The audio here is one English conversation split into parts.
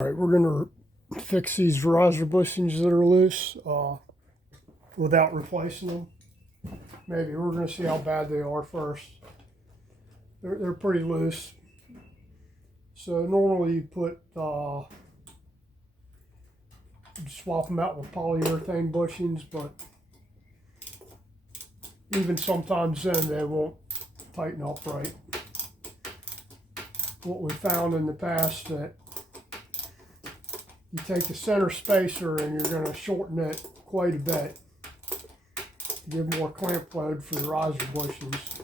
Alright, we're going to fix these riser bushings that are loose without replacing them. Maybe we're going to see how bad they are first. They're pretty loose. So normally you put swap them out with polyurethane bushings, but even sometimes then they won't tighten up right. What we found in the past that you take the center spacer and you're going to shorten it quite a bit to give more clamp load for the riser bushings.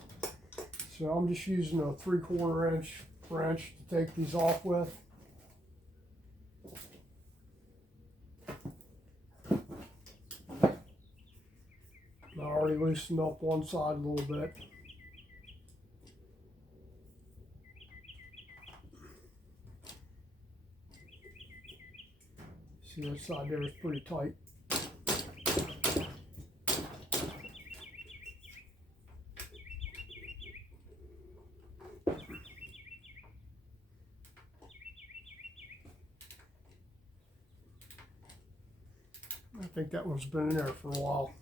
So I'm just using a 3/4 inch wrench to take these off with. I already loosened up one side a little bit. See, that side there is pretty tight. I think that one's been in there for a while.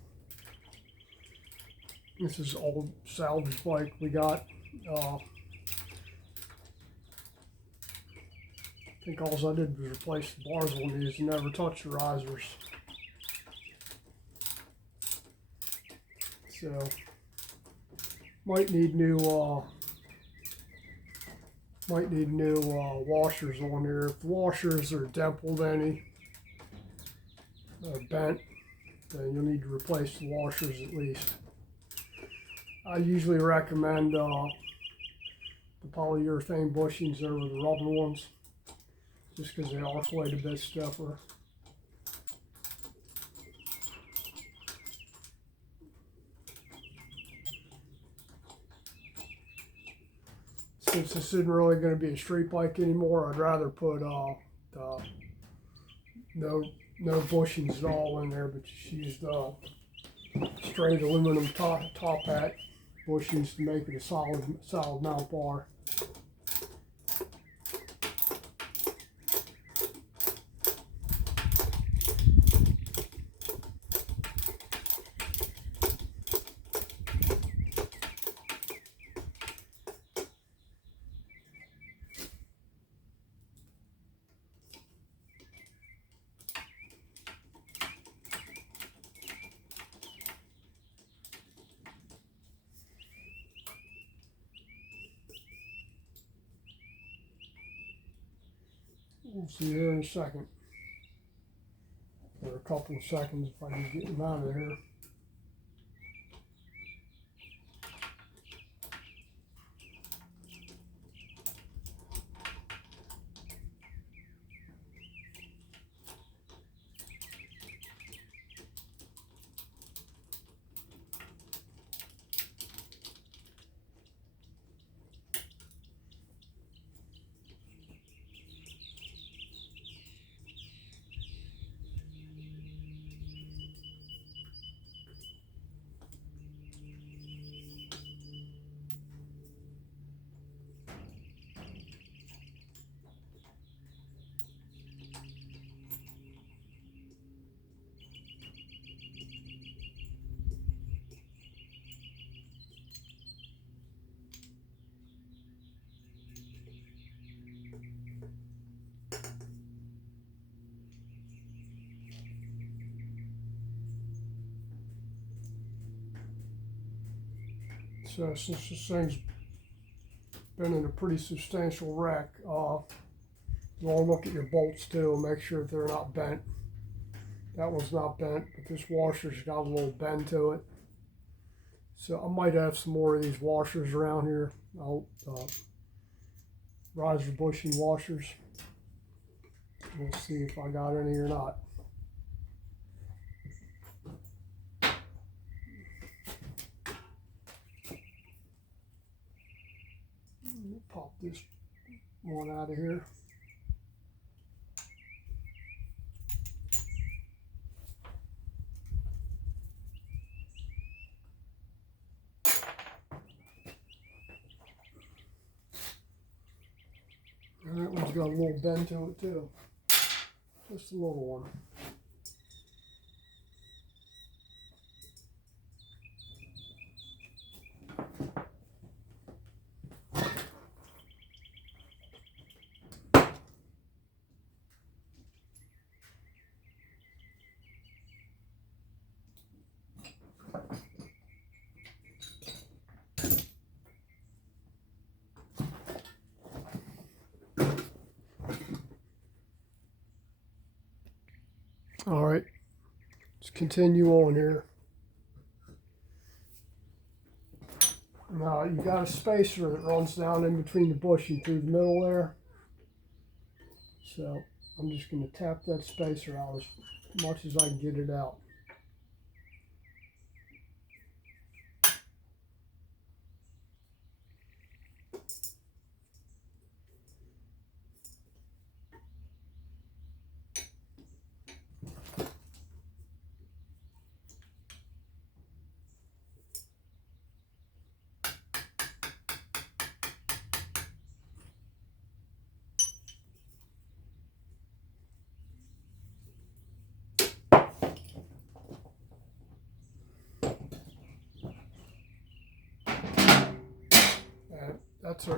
This is old salvage bike we got. I think all I did was replace the bars on these and never touched the risers. So might need new washers on here. If the washers are dimpled any or bent, then you'll need to replace the washers at least. I usually recommend the polyurethane bushings over the rubber ones, just because they are quite a bit stiffer. Since this isn't really going to be a street bike anymore, I'd rather put no bushings at all in there, but just use the straight aluminum top hat bushings to make it a solid mount bar. We'll see you here in a second, or a couple of seconds if I can get them out of here. So since this thing's been in a pretty substantial wreck, you want to look at your bolts too and make sure they're not bent. That one's not bent, but this washer's got a little bend to it. So I might have some more of these washers around here. Riser bushing washers. We'll see if I got any or not. Pop this one out of here. And that one's got a little bend to it too. Just a little one. All right, let's continue on here. Now you got a spacer that runs down in between the bushing through the middle there. So I'm just going to tap that spacer out as much as I can get it out.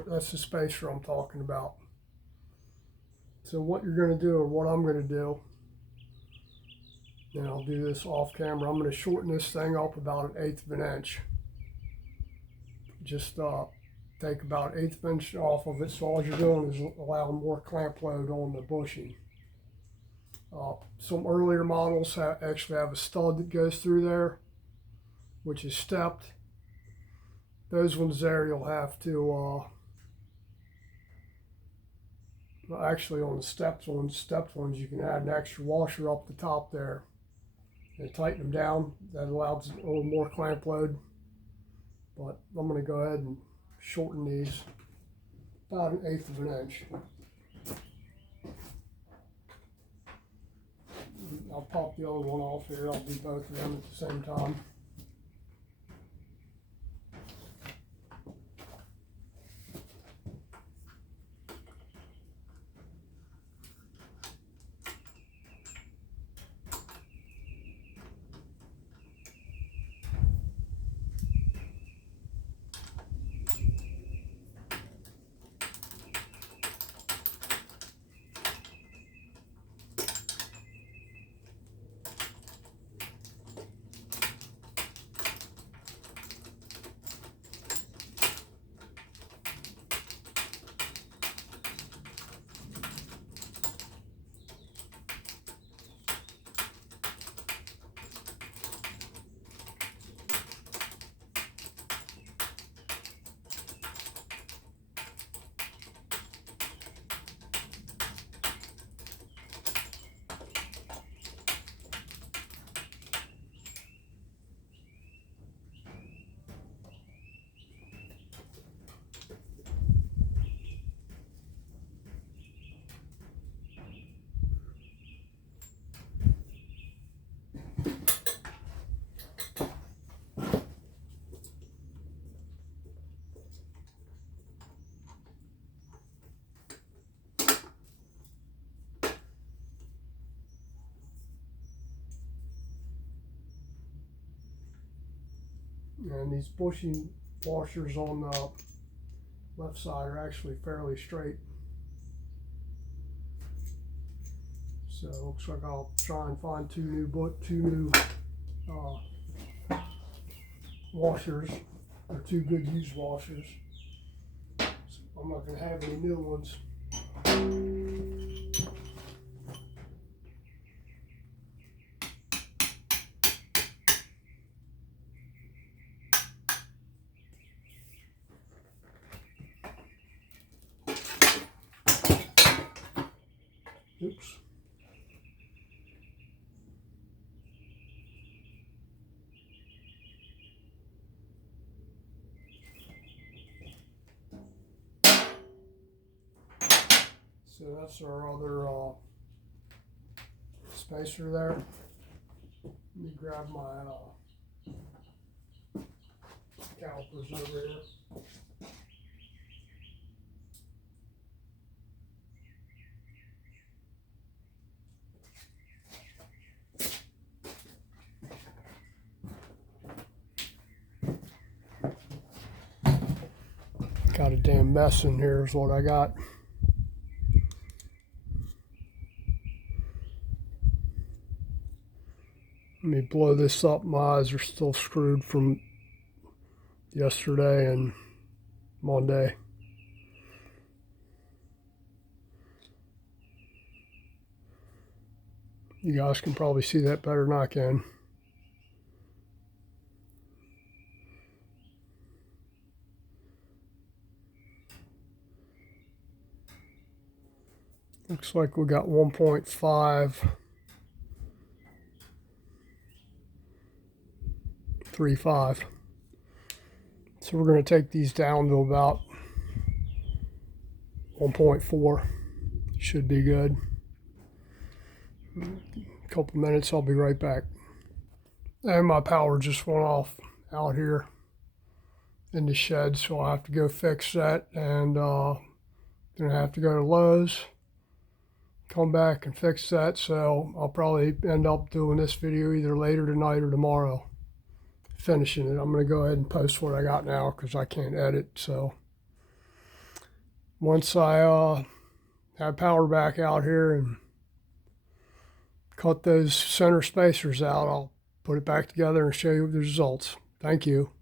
That's the spacer I'm talking about. So what you're going to do, or what I'm going to do, and I'll do this off camera, I'm going to shorten this thing up about 1/8 of an inch. Just take about 1/8 of an inch off of it, so all you're doing is allowing more clamp load on the bushing. Some earlier models actually have a stud that goes through there, which is stepped. Those ones there you'll have to actually on the stepped ones you can add an extra washer up the top there and tighten them down. That allows a little more clamp load. But I'm going to go ahead and shorten these about 1/8 of an inch. I'll pop the other one off here. I'll do both of them at the same time. And these bushing washers on the left side are actually fairly straight. So it looks like I'll try and find two new washers, or two good used washers. So I'm not going to have any new ones. Oops. So that's our other spacer there. Let me grab my calipers over here. a damn mess in here is what I got. Let me blow this up. My eyes are still screwed from yesterday and Monday. You guys can probably see that better than I can. Looks like we got 1.535. So we're going to take these down to about 1.4. Should be good. A couple minutes, I'll be right back. And my power just went off out here in the shed, so I'll have to go fix that, and then I have to go to Lowe's, come back and fix that. So I'll probably end up doing this video either later tonight or tomorrow, finishing it. I'm going to go ahead and post what I got now because I can't edit. So once I have power back out here and cut those center spacers out, I'll put it back together and show you the results. Thank you.